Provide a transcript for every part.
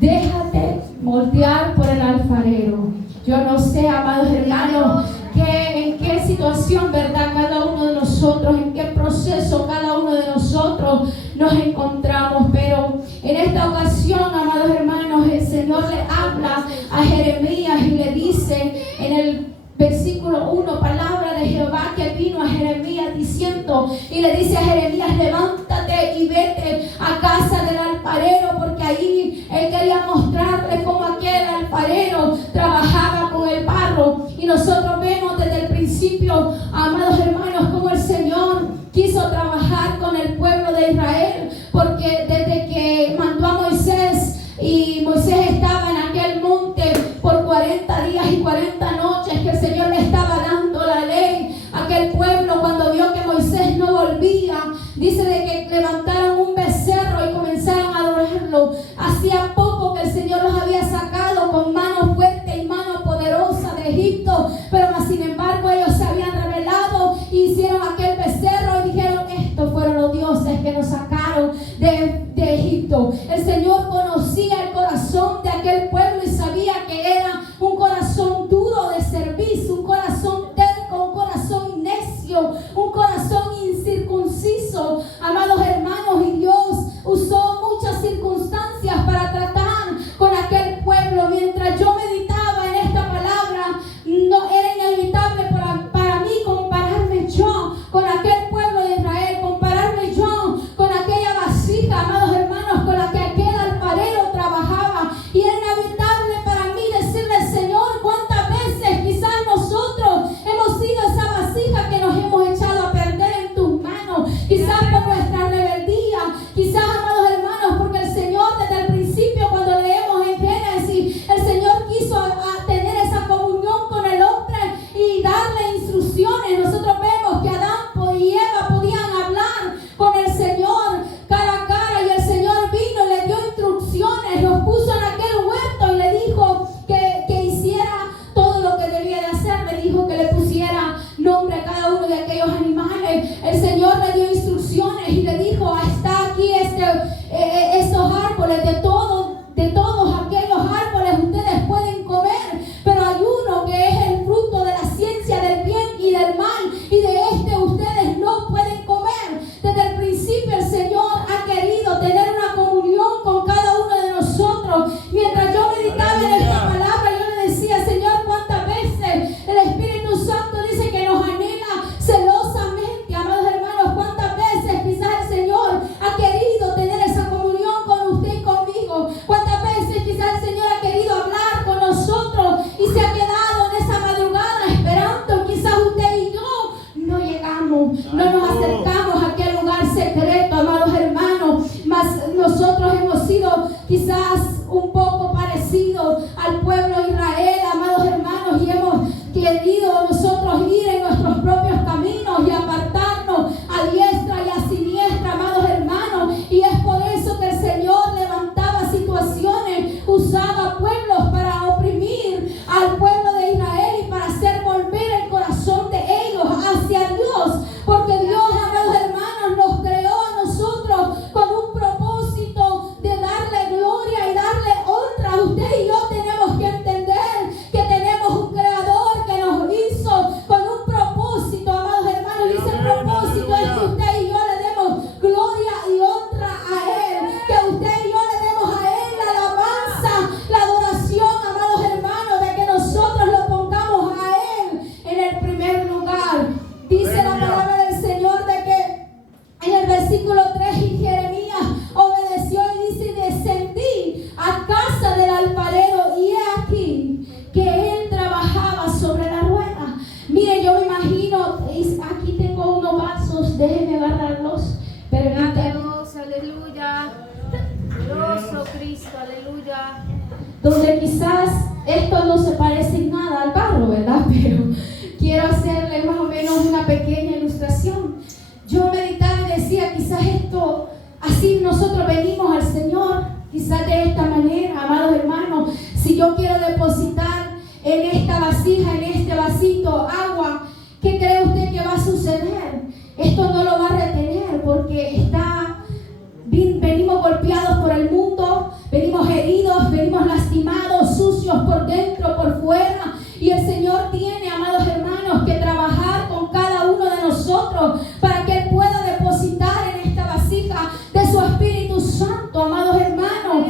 Déjate moldear por el alfarero. Yo no sé, amados hermanos, en qué situación, ¿verdad? Cada uno de nosotros, en qué proceso cada uno de nosotros nos encontramos. Pero en esta ocasión, amados hermanos, el Señor le habla a Jeremías y le dice en el versículo 1, palabra de Jehová que vino a Jeremías diciendo, y le dice a Jeremías: levántate y vete a casa del alfarero, porque ahí él quería mostrarle cómo aquel alfarero trabajaba con el barro. Y nosotros vemos desde el principio, amados hermanos, cómo el Señor quiso trabajar con el pueblo de Israel, porque desde que mandó a Moisés, y Moisés estaba en aquel monte por 40 días y 40 noches, que el Señor le estaba dando la ley a aquel pueblo. Cuando vio que Moisés no volvía, dice de que levantaron un becerro y comenzaron a adorarlo. Hacía poco que el Señor los había sacado con mano fuerte y mano poderosa de Egipto, pero más sin embargo ellos se habían rebelado y hicieron aquel becerro y dijeron: estos fueron los dioses que nos sacaron de Egipto. El Señor conocía el corazón de aquel pueblo y sabía que era un corazón duro de servicio, un corazón terco, un corazón necio, un corazón incircunciso, amados hermanos, y Dios usó muchas circunstancias para tratar con aquel pueblo. Mientras yo meditaba en esta palabra, no era inevitable para mí compararme yo con aquel pueblo de Israel, compararme yo con aquella vasija, amados hermanos, con la que aquel alfarero trabajaba. Y era inevitable para mí decirle: Señor, ¿cuántas veces quizás nosotros hemos sido esa vasija que nos hemos echado a perder en tus manos? Quizás por nuestra rebeldía, quizás, amados hermanos, porque el Señor desde el principio, cuando leemos en Génesis, el Señor quiso tener esa comunión con el hombre y darle instrucciones. Nosotros vemos que Adán y Eva podían hablar con el Señor cara a cara, y el Señor vino y le dio instrucciones, los puso en aquel huerto y le dijo que hiciera todo lo que debía de hacer. Le dijo que le pusiera nombre a cada uno de aquellos animales. El Señor le dio instrucciones y le dijo: está aquí estos árboles, de todos aquellos árboles ustedes pueden comer, pero hay uno que es el fruto de la ciencia del bien y del mal, y de este ustedes no pueden comer. Desde el principio el Señor ha querido tener una comunión con cada uno de nosotros. Mientras yo meditaba en esta palabra, yo le decía: Señor, ¿cuántas veces el Espíritu Santo dice que nos anhela celosamente? Amados hermanos, ¿cuántas veces quizás el Señor ha querido tener esa comunión con usted y conmigo? ¿Cuántas veces quizás el Señor ha querido hablar con nosotros y se ha quedado en esa madrugada esperando? Quizás usted y yo no llegamos, no nos acercamos a aquel lugar secreto, amados hermanos. Mas nosotros hemos sido quizás un poco parecidos al pueblo de Israel, amados hermanos, y hemos querido nosotros ir en nuestros propios caminos y apartarnos a diestra y a siniestra, amados hermanos. Y es por eso que el Señor levantaba situaciones, usaba pueblos para oprimir al pueblo de Israel y para hacer volver el corazón de ellos hacia Dios, porque Dios, amados hermanos, nos creó a nosotros con un propósito de darle gloria y darle honra. Usted y yo tenemos que entender que tenemos un creador que nos hizo con un propósito, amados hermanos, y ese propósito es que usted y yo le demos gloria y honra a Él, que usted y yo le demos a Él la alabanza, la adoración, amados hermanos, de que nosotros lo pongamos a Él en el primer lugar. Dice la palabra del Señor de que en el versículo 3, y Jeremías obedeció y dice: y descendí a casa del alfarero, y he aquí que él trabajaba sobre la rueda. Mire, yo me imagino, aquí tengo unos vasos, déjenme agarrarlos, permítanme. Aleluya, glorioso Cristo, aleluya. Donde quizás esto no se parece en nada al barro, ¿verdad? Pero quiero hacerle más o menos una pequeña ilustración. Yo meditaba y decía: quizás esto, así nosotros venimos al Señor, quizás de esta manera, amados hermanos. Si yo quiero depositar en esta vasija, en este vasito, agua, ¿qué cree usted que va a suceder? Esto no lo va a retener, porque venimos golpeados por el mundo, venimos dentro, por fuera. Y el Señor tiene, amados hermanos, que trabajar con cada uno de nosotros para que Él pueda depositar en esta vasija de su Espíritu Santo, amados hermanos.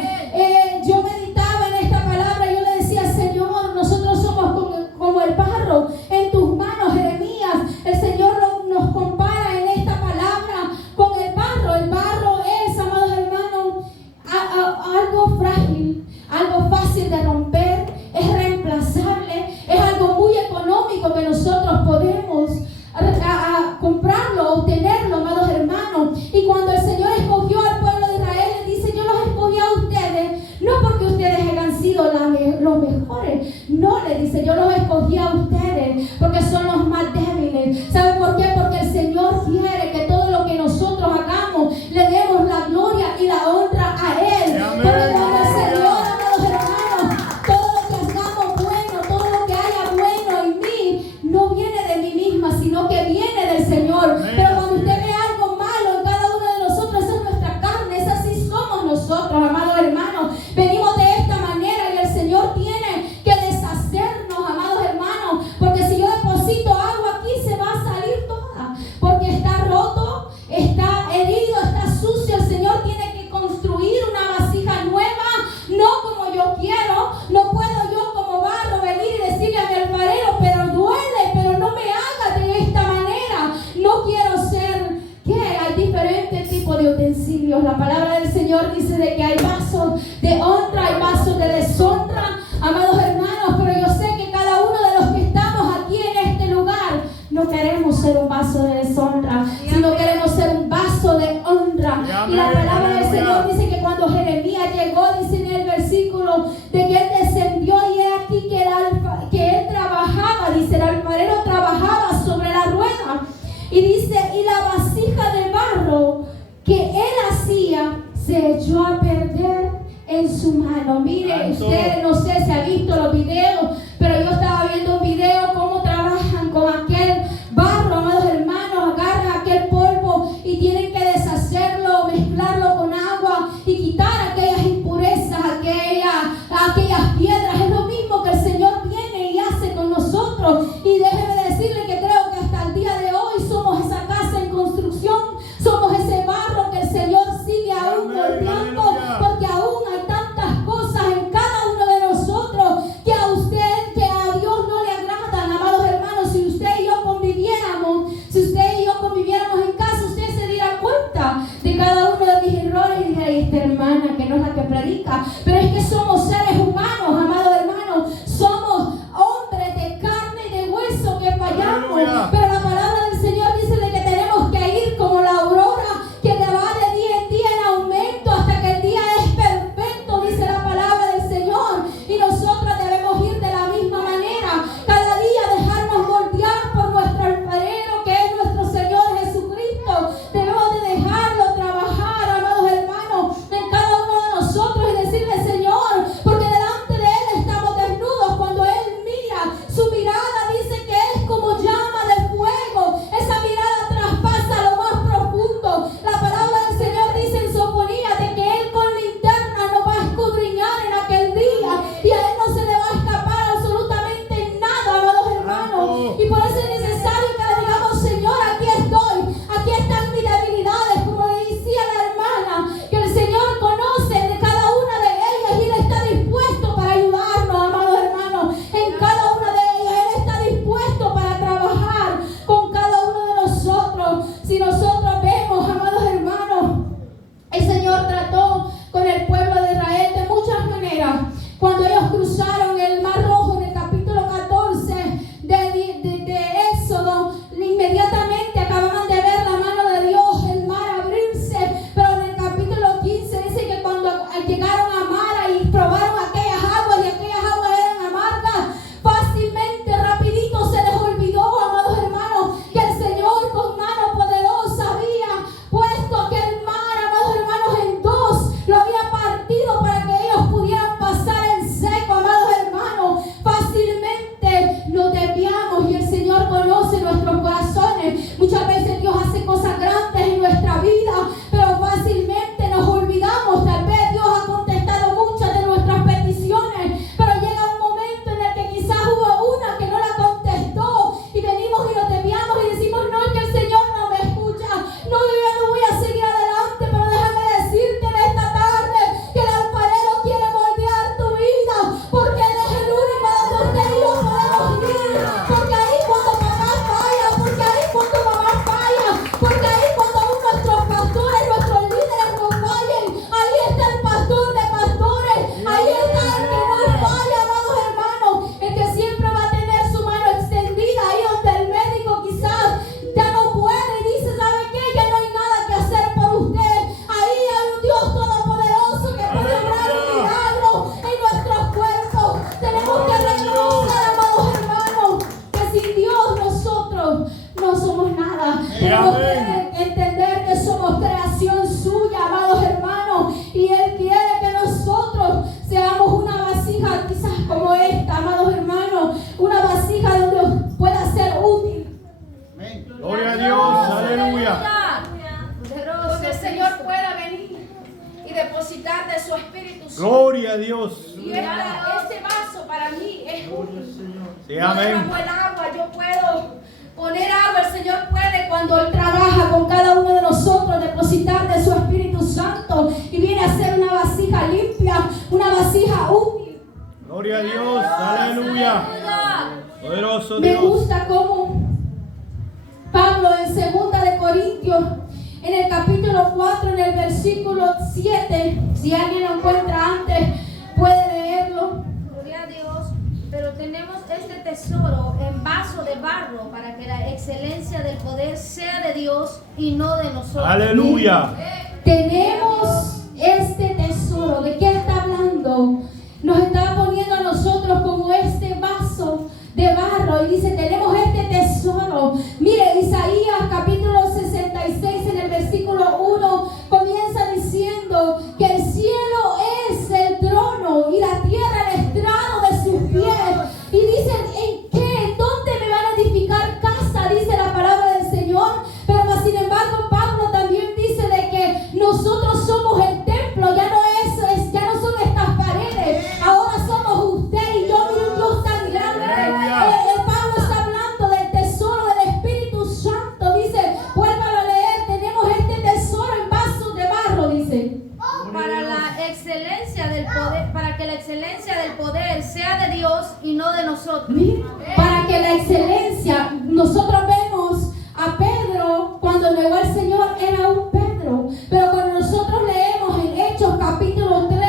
Yo meditaba en esta palabra y yo le decía, Señor, nosotros somos como el barro en tus manos, Jeremías. El Señor nos compara en esta palabra con el barro. El barro es, amados hermanos, algo frágil, algo fácil de romper, es reemplazable, es algo muy económico que nosotros podemos comprarlo, obtenerlo, amados hermanos. Y cuando el Señor escogió al pueblo de Israel, le dice, yo los escogí a ustedes, no porque ustedes hayan sido los mejores, no, le dice, yo los escogí a ustedes porque son los más débiles. ¿Sabe por qué? Porque el Señor quiere que todo lo que nosotros hagamos le demos la gloria y la honra a Él. Porque cuando el Señor, amados hermanos, todo lo que hagamos bueno, todo lo que haya bueno en mí, no viene de mí misma, sino que viene del Señor. Pero cuando usted ve algo malo en cada uno de nosotros, esa es nuestra carne, esa sí somos nosotros, amados hermanos. Venimos de esta manera y el Señor tiene que deshacernos, amados hermanos, porque si yo deposito agua aquí se va a salir toda, porque está roto, está herido, está sucio. El Señor tiene que construir una vasija nueva, no como yo quiero. No puedo yo como barro venir y decirle a mi alfarero, pero duele, pero no me haga de esta manera. No quiero ser, ¿qué? Hay diferentes tipos de utensilios. La palabra del Señor dice de que hay vasos de honra, hay vasos de deshonra, amados hermanos, pero yo sé que cada uno de los que estamos aquí en este lugar no queremos ser un vaso de deshonra, sino queremos ser un vaso de honra. Y la palabra del Señor dice que cuando Jeremías llegó, dice en el versículo, de que él descendió y he aquí que él trabajaba, dice, el alfarero trabajaba sobre la rueda. Y dice, y la vasija de barro que él hacía se echó a perder en su mano. Mire, usted no sé si ha visto los videos, pero yo estaba viendo un video cómo trabajan con aquel barro, amados hermanos. Agarran aquel polvo y tienen que deshacerlo, mezclarlo con agua y quitar aquellas impurezas, aquellas piedras. Es lo mismo que el Señor viene y hace con nosotros. Y déjeme decirle que creo que hasta el día de hoy somos esa casa en construcción, somos ese barro que el Señor sigue aún moldeando, porque aún hay tantas cosas en cada uno de nosotros que a usted, que a Dios no le agradan, amados hermanos. Si usted y yo conviviéramos en casa, usted se diera cuenta de cada uno de mis errores y diría, esta hermana que no es la que predica. Pero es que somos seres humanos, amados hermanos, somos hombres de carne y de hueso que fallamos. Pero la palabra del Señor dice de que tenemos que ir como la aurora, que va de día en día en aumento hasta que el día es perfecto, dice la palabra del Señor. Y nosotros debemos ir de la misma manera, cada día dejarnos moldear por nuestro alfarero, que es nuestro Señor Jesucristo. Debemos de dejarlo trabajar, amados hermanos, en cada uno de nosotros y decirle, Señor, porque delante Espíritu Santo. Gloria a Dios. Y este vaso para mí es Sí, no amén. derramo el agua, yo puedo poner agua, el Señor puede cuando Él trabaja con cada uno de nosotros, depositar de su Espíritu Santo y viene a ser una vasija limpia, una vasija útil. Gloria a Dios. Aleluya. Poderoso Me Dios. gusta cómo Pablo en 2 de Corintios, en el capítulo 4, en el versículo 7, si alguien lo encuentra antes, puede leerlo. Gloria a Dios. Pero tenemos este tesoro en vaso de barro para que la excelencia del poder sea de Dios y no de nosotros. Aleluya. Tenemos este tesoro. ¿De qué está hablando? Nos está poniendo a nosotros como este vaso de barro y dice, tenemos este tesoro. Mire, Isaías capítulo 66 en el versículo 1 comienza diciendo que el cielo es el trono y la tierra el estrado de sus pies. Y dicen, ¿en qué? ¿Dónde me van a edificar casa? Dice la palabra del Señor. Pero sin embargo Pablo también dice de que nosotros somos el templo, ya no son estas paredes, ahora somos usted y yo. Mire un Dios tan grande. Pablo está hablando del tesoro del Espíritu Santo. Dice, vuélvalo a leer, tenemos este tesoro en vasos de barro, dice. Para la excelencia del poder, para que la excelencia del poder sea de Dios y no de nosotros. Mire, para que la excelencia, nosotros vemos a Pedro cuando negó al Señor, era un Pedro, pero cuando nosotros leemos en Hechos capítulo 3,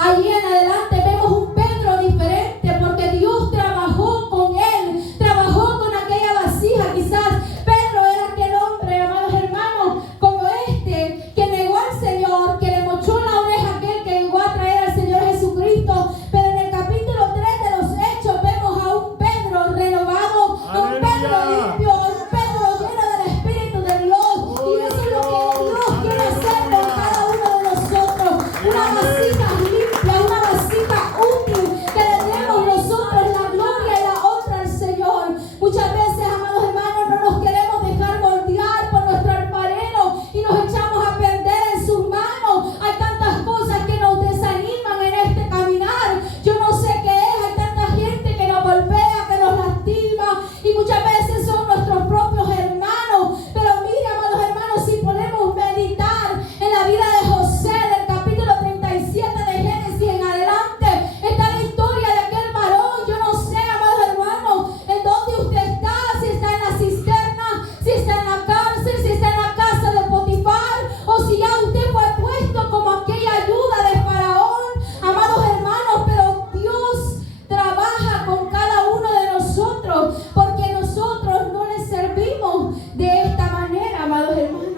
allí en adelante vemos un Pedro diferente, porque Dios trabajó con él, trabajó con aquella vasija. Quizás Pedro era aquel hombre, amados hermanos, como este, que negó al Señor, que le mochó la oreja a aquel que llegó a traer al Señor Jesucristo. Pero en el capítulo 3 de los Hechos vemos a un Pedro renovado, a un Pedro limpio, a un Pedro lleno del Espíritu de Dios. Y eso es lo que Dios quiere hacer con cada uno de nosotros. Una vasija limpia, una vasija útil, que le demos nosotros la gloria y la honra al Señor. Muchas veces, amados hermanos, no nos queremos dejar moldear por nuestro alfarero y nos echamos a perder en sus manos. Hay tantas cosas que nos desaniman en este caminar. Yo no sé qué es, hay tanta gente que nos golpea, que nos lastima, y muchas veces son nuestros propios hermanos. Pero mira, amados hermanos, si podemos meditar en la vida de José, del capítulo 37 de Génesis en adelante, está la historia de aquel varón. Yo no sé, amados hermanos, en dónde usted está, si está en la cisterna, si está en la cárcel, si está en la casa de Potifar, o si ya usted fue puesto como aquella ayuda de Faraón, amados hermanos. Pero Dios trabaja con cada uno de nosotros, porque nosotros no le servimos de esta manera, amados hermanos.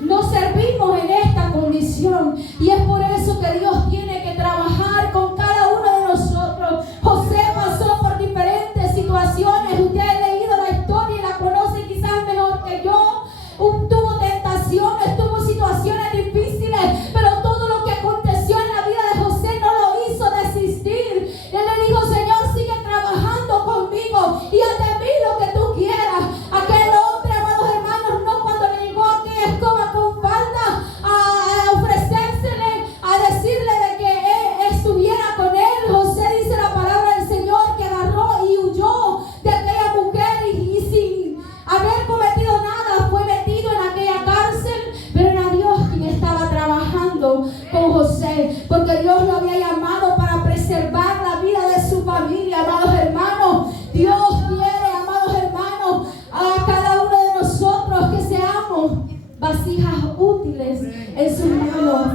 No servimos en esta condición, y es por eso que Dios tiene que trabajar con cada uno de nosotros. José pasó por diferentes situaciones. Usted ha leído la historia y la conoce quizás mejor que yo. Tuvo tentaciones, tuvo situaciones difíciles, pero todo lo que aconteció en la vida de José no lo hizo desistir. Él le dijo, Señor, sigue trabajando conmigo y haz de mí lo que tú quieras. Aquel hombre, amados hermanos, no cuando le llegó aquella escoba con falda a ofrecérsele, a decirle de que él estuviera con él, José, dice la palabra del Señor, que agarró y huyó de aquella mujer y sin haber cometido nada fue metido en aquella cárcel. Pero era Dios quien estaba trabajando con José, porque Dios lo había llamado para preservar la vida de su familia, amados hermanos. Dios quiere, amados hermanos, a cada uno de nosotros que seamos vasijas útiles en sus manos,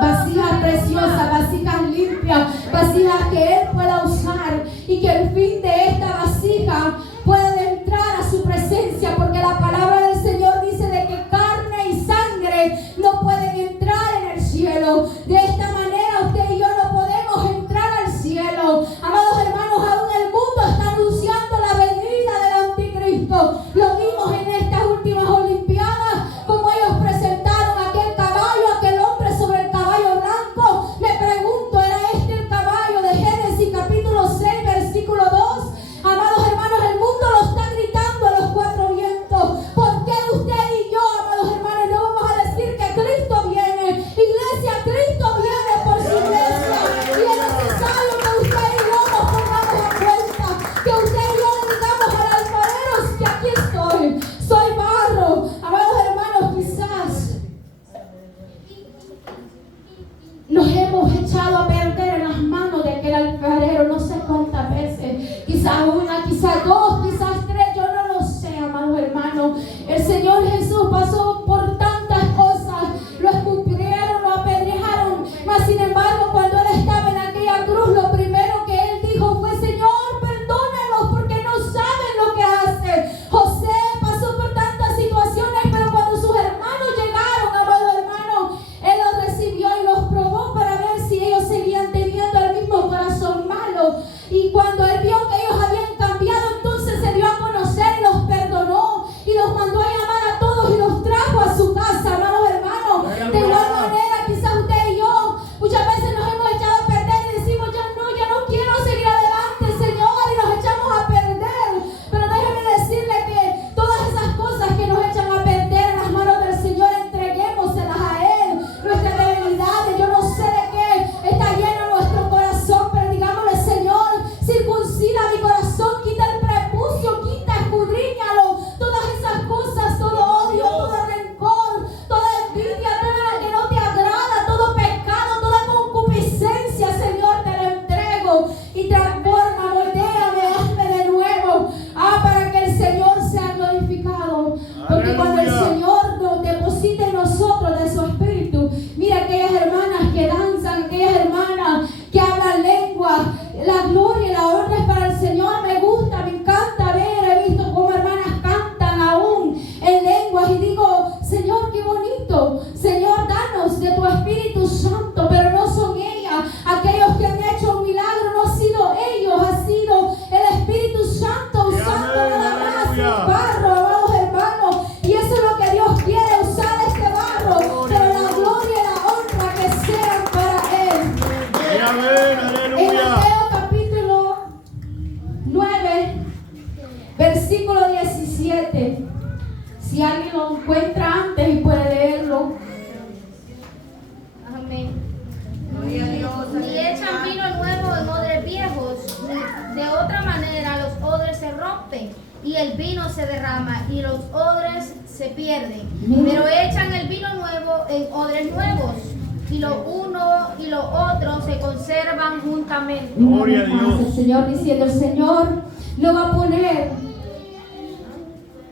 vasijas preciosas, vasijas limpias, vasijas que Él pueda usar, y que el fin de esta vasija pueda entrar a su presencia, porque la palabra del Señor dice de que carne y sangre no pueden entrar en el cielo. De esta manera usted y yo no podemos Sí, amén, En aleluya. Mateo capítulo 9, versículo 17. Si alguien lo encuentra antes y puede leerlo. Amén. Gloria a Dios. Ni echan vino nuevo en odres viejos, ni de otra manera los odres se rompen y el vino se derrama y los odres se pierden. Pero echan el vino nuevo en odres nuevos y lo uno y lo otro se conservan juntamente. Gloria a Dios. El Señor diciendo, el Señor no va a poner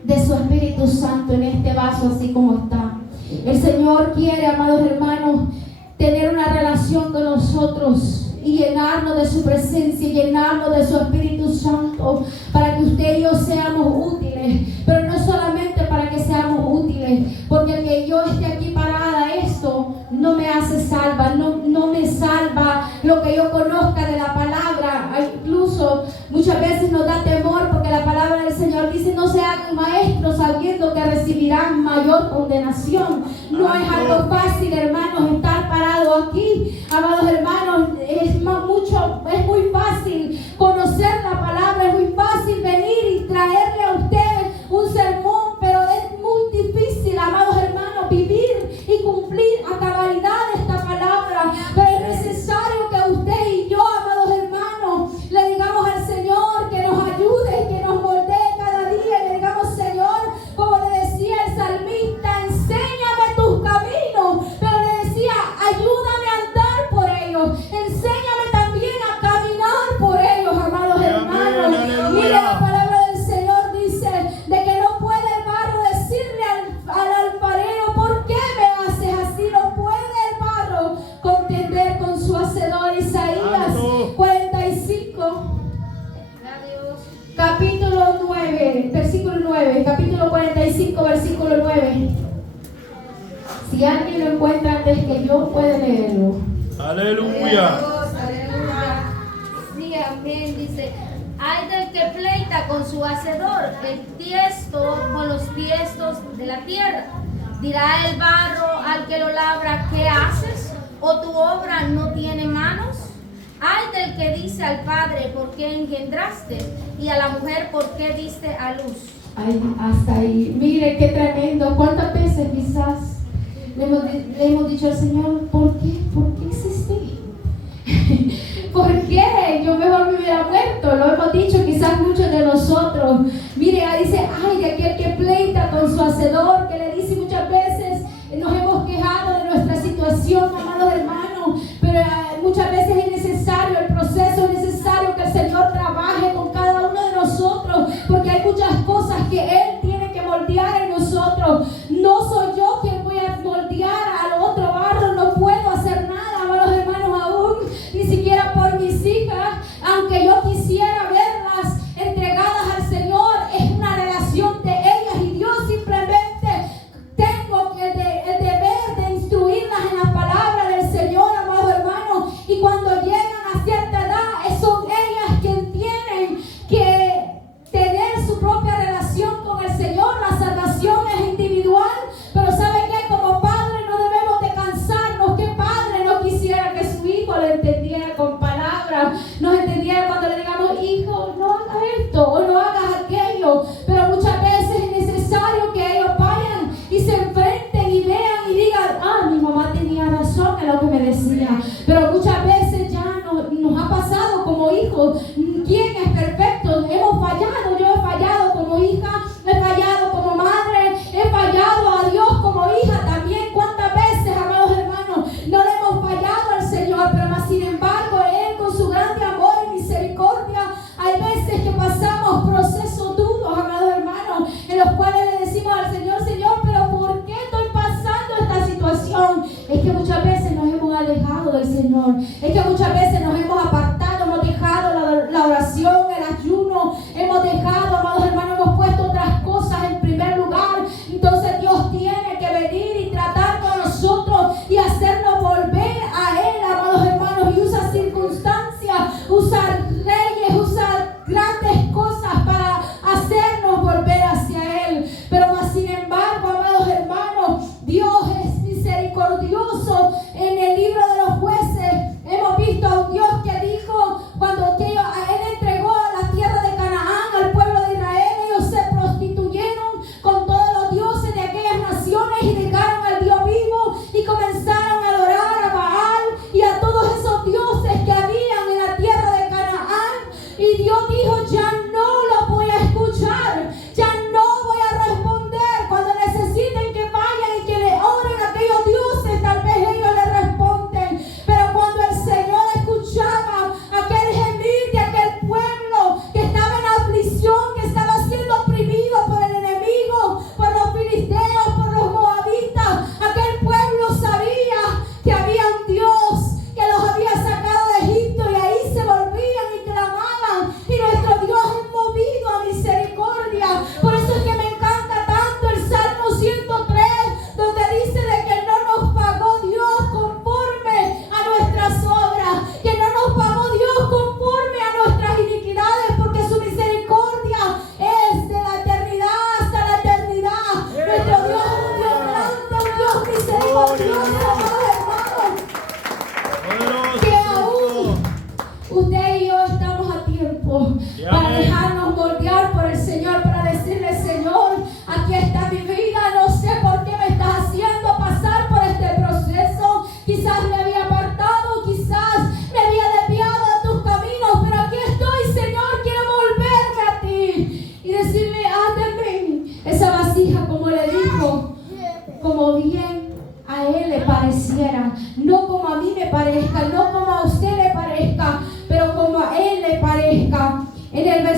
de su Espíritu Santo en este vaso así como está. El Señor quiere, amados hermanos, tener una relación con nosotros y llenarnos de su presencia, y llenarnos de su Espíritu Santo para que usted y yo seamos útiles, pero no solamente para que seamos útiles, porque el que yo esté aquí parada, esto no me hace salva, no me salva lo que yo conozca de la palabra. Incluso muchas veces nos da temor porque la palabra del Señor dice: no se hagan maestros sabiendo que recibirán mayor condenación. No es algo fácil, hermanos, estar parado aquí, amados hermanos. Es muy fácil conocer la palabra, es muy fácil venir y traerle a usted un sermón, pero es muy difícil, amados hermanos, vivir y cumplir a cabalidad esta palabra. Pero es necesario que usted y yo, amados hermanos, le digamos al Señor que nos ayude, que nos moldee cada día, y le digamos: Señor, como le decía el salmista, enséñame tus caminos, pero le decía: ayúdame a andar por ellos, enséñame también a caminar por ellos, amados hermanos. Mire, la palabra del Señor dice de que no puede el barro decirle al alfarero: ¿por qué me haces así? No puede el barro contender con su hacedor. Isaías 45, capítulo 9, versículo 9, capítulo 45, versículo 9. Si alguien lo encuentra antes que yo, puede leerlo. Aleluya. Sí, amén. Dice: ay del que pleita con su hacedor, el tiesto con los tiestos de la tierra. Dirá el barro al que lo labra: ¿qué haces? ¿O tu obra no tiene manos? Ay del que dice al padre: ¿por qué engendraste? Y a la mujer: ¿por qué diste a luz? Ay, hasta ahí. Mire qué tremendo. ¿Cuántas veces quizás le hemos dicho al Señor: ¿por qué? ¿Por qué existí? ¿Por qué? Yo mejor me hubiera muerto. Lo hemos dicho quizás muchos de nosotros. Mire, ahí dice: ay de aquel que pleita con su hacedor, que le dice muchas veces, nos hemos quejado de nuestra situación, amados hermanos, pero muchas veces es necesario el proceso, es necesario que el Señor trabaje con cada uno de nosotros, porque hay muchas cosas que Él tiene que moldear en nosotros. No soy yo quien voy a moldear al otro barro, no puedo hacer nada, amados hermanos, aún ni siquiera por mis hijas, aunque yo quisiera verlas entregadas al Señor. Es una relación de ellas y Dios. Simplemente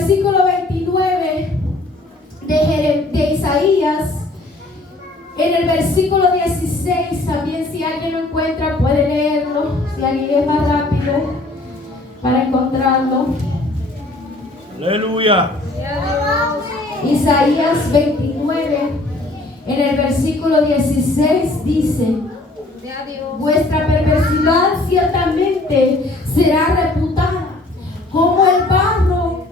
versículo 29 de Isaías, en el versículo 16, también si alguien lo encuentra puede leerlo, si alguien es más rápido para encontrarlo. Aleluya. Isaías 29, en el versículo 16 dice: vuestra perversidad ciertamente será reputada como el barro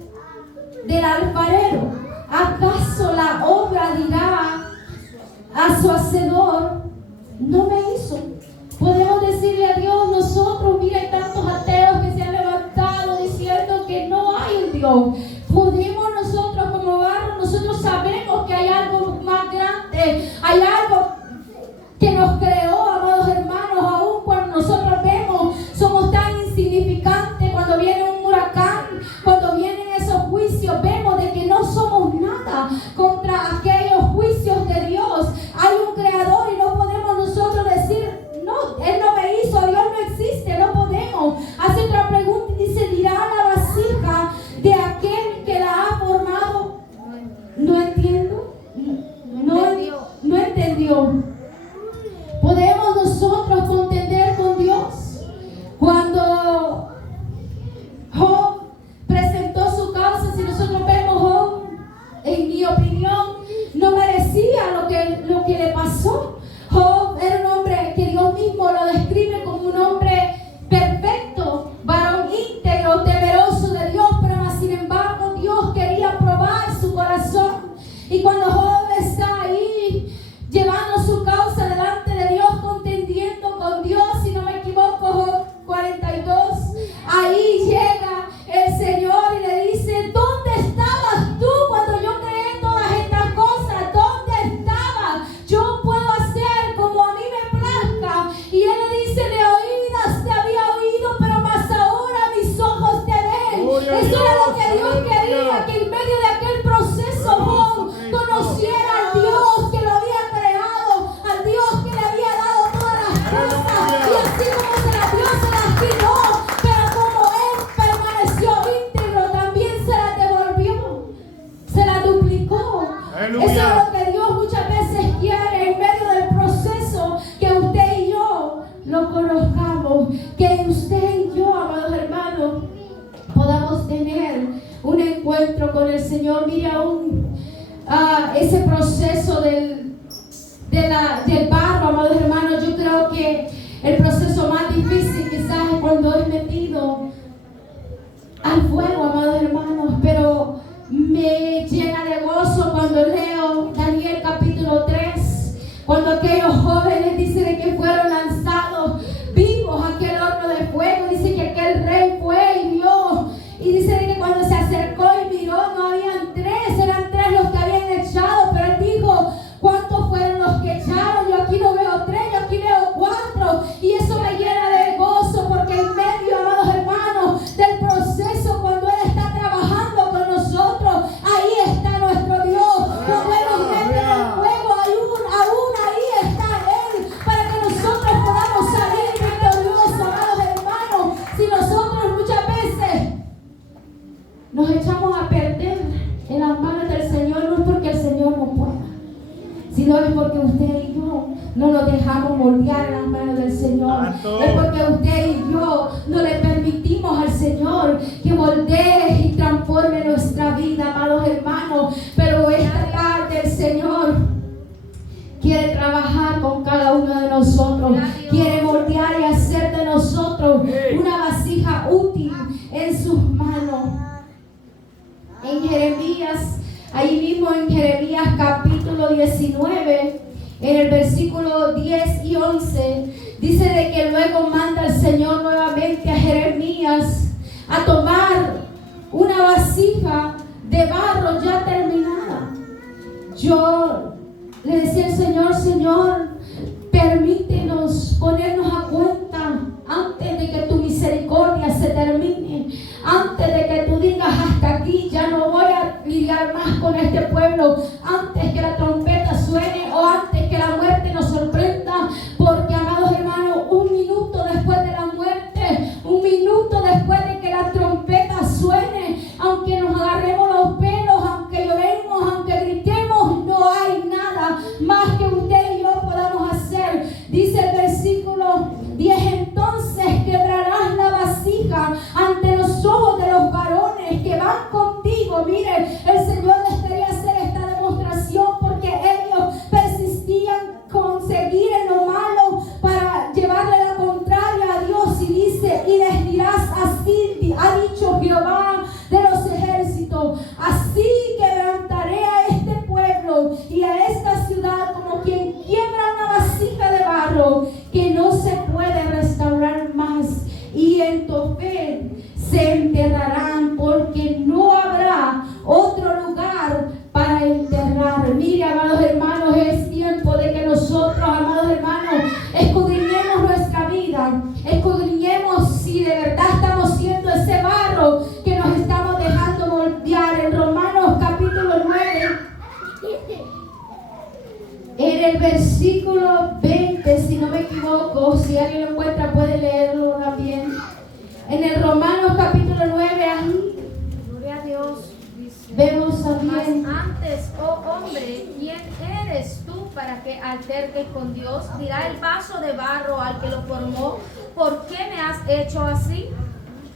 del alfarero. ¿Acaso la obra dirá a su hacedor, no me hizo? Podemos decirle a Dios nosotros, miren tantos ateos que se han levantado diciendo que no hay un Dios. Podemos nosotros como barro, nosotros sabemos que hay algo más grande, hay algo que nos creó, amados hermanos, aún cuando nosotros vemos, somos tan insignificantes, cuando viene un huracán, cuando vienen esos juicios, vemos de que no somos nada contra aquellos juicios de Dios. Hay un creador y no podemos nosotros decir, no, Él no me hizo, Dios no existe, no podemos. Hace otra pregunta y dice, dirá la vasija de aquel que la ha formado. No entiendo, no entendió. Podemos nosotros contender con Dios. Cuando Job presentó su causa, si nosotros vemos Job, en mi opinión, no merecía lo que le pasó. Job era un hombre que Dios mismo lo describe como un hombre perfecto, varón íntegro, temeroso de Dios, pero más sin embargo Dios quería probar su corazón. Y cuando Job está ahí llevando su causa delante de Dios, contendiendo con Dios, si no me equivoco, Job 42, ahí llega el Señor y le dice, ¿dónde estabas tú cuando yo creé todas estas cosas? ¿Dónde estabas? Yo puedo hacer como a mí me plazca. Y él le dice, de oídas te había oído, pero más ahora mis ojos te ven. Eso era lo que Dios quería, que en medio de aquel proceso Job conociera al Dios que lo había creado, al Dios que le había dado todas las cosas, y así como se las dio, se las quitó, pero como él permaneció íntegro, también se las devolvió, se las duplicó. Aleluya. Eso es lo que Dios muchas veces quiere en medio del proceso, que usted y yo lo conozcamos, que usted y yo, amados hermanos, podamos tener un encuentro con el Señor. Mire aún ese proceso del barro, amados hermanos. Yo creo que el proceso más difícil quizás es cuando es metido al fuego, amados hermanos, pero me llena de gozo cuando leo Daniel capítulo 3, cuando aquellos jóvenes dicen de que fueron lanzados vivos a aquel horno de fuego. Dice que aquel rey fue y vio, y dice de que cuando se acercó y miró, no habían tres, eran tres los que habían echado, pero él dijo, ¿cuántos fueron los que echaron? Yo aquí no veo tres, yo aquí veo cuatro, y eso me llena de gozo, porque en medio, amados hermanos, del proceso, cuando Él está trabajando con nosotros, ahí está nuestro Dios. Cuando Él nos mete en el fuego, aún ahí está Él, para que nosotros podamos salir victoriosos, amados hermanos. Si nosotros muchas veces nos echamos a perder en las manos del Señor, no es porque el Señor no pueda, sino es porque usted y yo no nos dejamos moldear en las manos del Señor. Es porque usted y yo no le permitimos al Señor que moldee y transforme nuestra vida, amados hermanos. Pero esta tarde el Señor quiere trabajar con cada uno de nosotros, quiere moldear y hacer de nosotros una vasija útil en sus manos. En Jeremías, ahí mismo en Jeremías capítulo 19, en el versículo 10 y 11, dice de que luego manda el Señor nuevamente a Jeremías a tomar una vasija de barro ya terminada. Yo le decía al Señor, Señor, permítenos ponernos a cuenta antes de que tu misericordia se termine, antes de que tú digas hasta aquí, ya no voy a lidiar más con este pueblo, antes que la trompeta suene o antes que la muerte nos sorprenda, porque amados hermanos, un minuto después de la muerte, un minuto después de que la trompeta suene, aunque nos agarremos se enterrarán, porque no habrá otro lugar para enterrar. Mire, amados hermanos, es tiempo de que nosotros, amados hermanos, escudriñemos nuestra vida, escudriñemos si de verdad estamos siendo ese barro que nos estamos dejando moldear. En Romanos capítulo 9, en el versículo 20, si no me equivoco, si alguien lo encuentra puede leerlo también. En el Romanos capítulo 9, Gloria a Dios. Dice, vemos también. mas antes, oh hombre, ¿quién eres tú para que alterques con Dios? Dirá el vaso de barro al que lo formó, ¿por qué me has hecho así?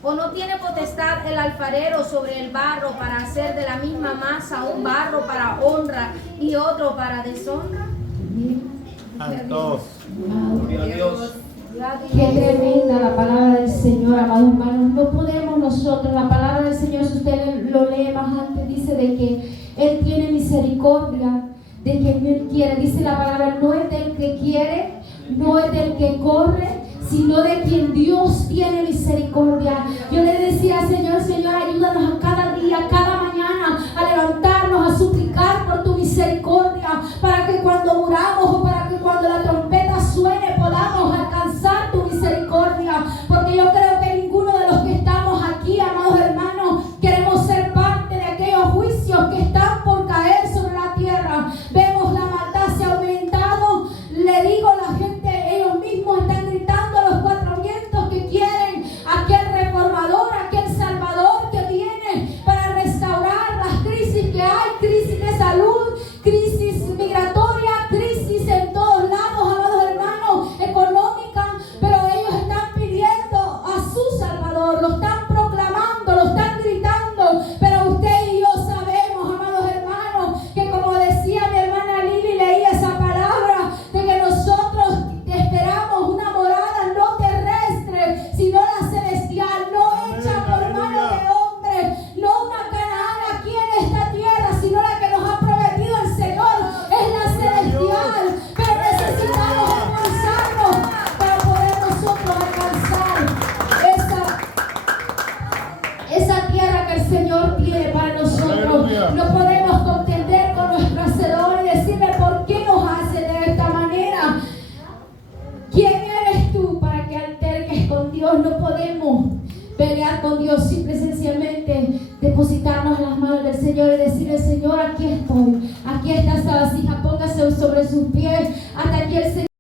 ¿O no tiene potestad el alfarero sobre el barro para hacer de la misma masa un barro para honra y otro para deshonra? Santos. Gloria a Dios. Qué tremenda la palabra del Señor, amados hermanos. No podemos nosotros, la palabra del Señor, si usted lo lee más antes, dice de que Él tiene misericordia de quien Él quiere. Dice la palabra, no es del que quiere, no es del que corre, sino de quien Dios tiene misericordia. Yo le decía, Señor, Señor, ayúdanos a cada día, cada mañana, a levantarnos, a suplicar por tu misericordia, para que cuando muramos o para que cuando la trompeta suene podamos alcanzar tu misericordia. Porque yo creo que ninguno de los que estamos aquí, amados hermanos, queremos ser parte de aquellos juicios que están por caer sobre la tierra. Vemos la maldad se ha aumentado. Le digo a la gente, ellos mismos están gritando a los cuatro vientos que quieren aquel reformador, aquel salvador que viene para restaurar las crisis que hay, crisis de salud, crisis migratoria, crisis en todos lados, amados hermanos, económica, pero ellos están pidiendo a su salvador, lo están proclamando, lo están gritando, pero usted y yo sabemos, amados hermanos, que como decía mi hermana Lili, leía esa palabra, de que nosotros esperamos una morada no terrestre, sino la celestial, no hecha por mano de hombre, no una Canaán aquí en esta tierra, sino la que nos ha prometido el Señor, es la celestial. Pero necesitamos esforzarnos para poder nosotros alcanzar esa tierra que el Señor tiene para nosotros. Aleluya. No podemos contender con nuestro Hacedor y decirle por qué nos hace de esta manera. ¿Quién eres tú para que alterques con Dios? No podemos pelear con Dios, simple y sencillamente depositarnos en las manos del Señor y decirle, Señor, aquí estoy, aquí está esta vasija, póngase sobre sus pies, hasta aquí el Señor